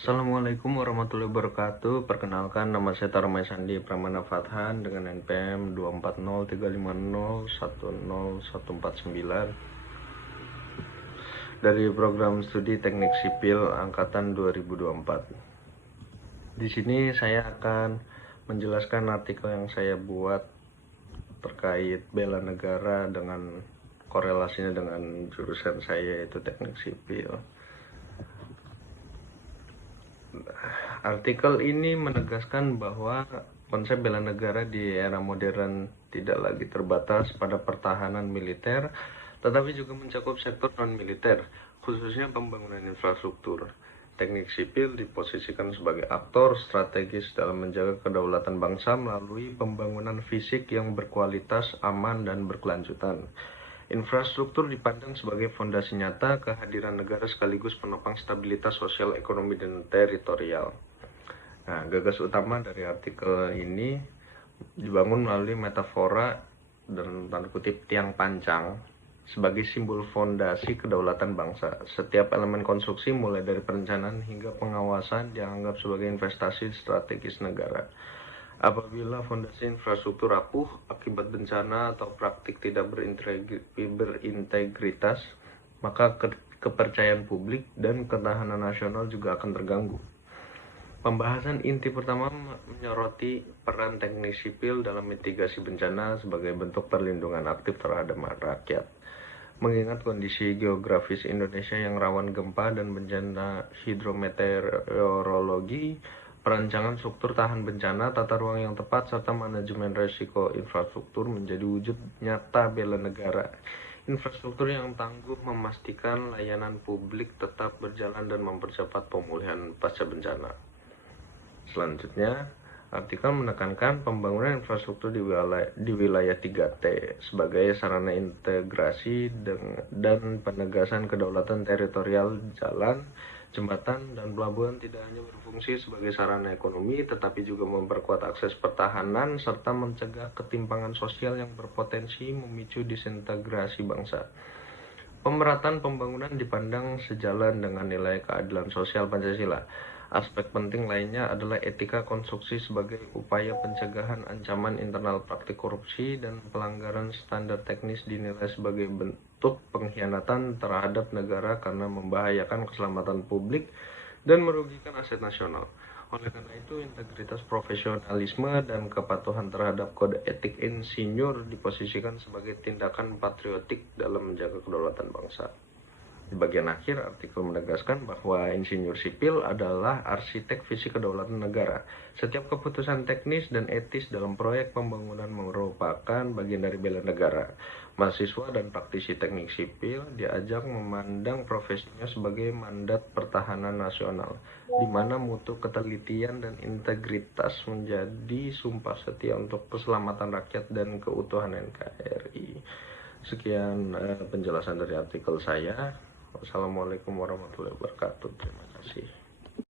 Assalamualaikum warahmatullahi wabarakatuh. Perkenalkan, nama saya Tarmai Sandi Pramana Fathan dengan NPM 24035010149 dari program studi Teknik Sipil angkatan 2024. Di sini saya akan menjelaskan artikel yang saya buat terkait bela negara dengan korelasinya dengan jurusan saya, yaitu Teknik Sipil. Artikel ini menegaskan bahwa konsep bela negara di era modern tidak lagi terbatas pada pertahanan militer, tetapi juga mencakup sektor non-militer, khususnya pembangunan infrastruktur. Teknik sipil diposisikan sebagai aktor strategis dalam menjaga kedaulatan bangsa melalui pembangunan fisik yang berkualitas, aman, dan berkelanjutan. Infrastruktur dipandang sebagai fondasi nyata kehadiran negara sekaligus penopang stabilitas sosial, ekonomi, dan teritorial. Nah, gagas utama dari artikel ini dibangun melalui metafora dan tanda kutip tiang pancang sebagai simbol fondasi kedaulatan bangsa. Setiap elemen konstruksi mulai dari perencanaan hingga pengawasan dianggap sebagai investasi strategis negara. Apabila fondasi infrastruktur rapuh akibat bencana atau praktik tidak berintegritas, maka kepercayaan publik dan ketahanan nasional juga akan terganggu. Pembahasan inti pertama menyoroti peran teknik sipil dalam mitigasi bencana sebagai bentuk perlindungan aktif terhadap rakyat. Mengingat kondisi geografis Indonesia yang rawan gempa dan bencana hidrometeorologi, perancangan struktur tahan bencana, tata ruang yang tepat, serta manajemen risiko infrastruktur menjadi wujud nyata bela negara. Infrastruktur yang tangguh memastikan layanan publik tetap berjalan dan mempercepat pemulihan pasca bencana. Selanjutnya, artikel menekankan pembangunan infrastruktur di wilayah 3T sebagai sarana integrasi dan penegasan kedaulatan teritorial. Jalan, jembatan, dan pelabuhan tidak hanya berfungsi sebagai sarana ekonomi, tetapi juga memperkuat akses pertahanan serta mencegah ketimpangan sosial yang berpotensi memicu disintegrasi bangsa. Pemerataan pembangunan dipandang sejalan dengan nilai keadilan sosial Pancasila. Aspek penting lainnya adalah etika konstruksi sebagai upaya pencegahan ancaman internal praktik korupsi dan pelanggaran standar teknis dinilai sebagai bentuk pengkhianatan terhadap negara karena membahayakan keselamatan publik dan merugikan aset nasional. Oleh karena itu, integritas, profesionalisme, dan kepatuhan terhadap kode etik insinyur diposisikan sebagai tindakan patriotik dalam menjaga kedaulatan bangsa. Di bagian akhir, artikel menegaskan bahwa insinyur sipil adalah arsitek visi kedaulatan negara. Setiap keputusan teknis dan etis dalam proyek pembangunan merupakan bagian dari bela negara. Mahasiswa dan praktisi teknik sipil diajak memandang profesinya sebagai mandat pertahanan nasional, di mana mutu ketelitian dan integritas menjadi sumpah setia untuk keselamatan rakyat dan keutuhan NKRI. Sekian penjelasan dari artikel saya. Wassalamualaikum warahmatullahi wabarakatuh. Terima kasih.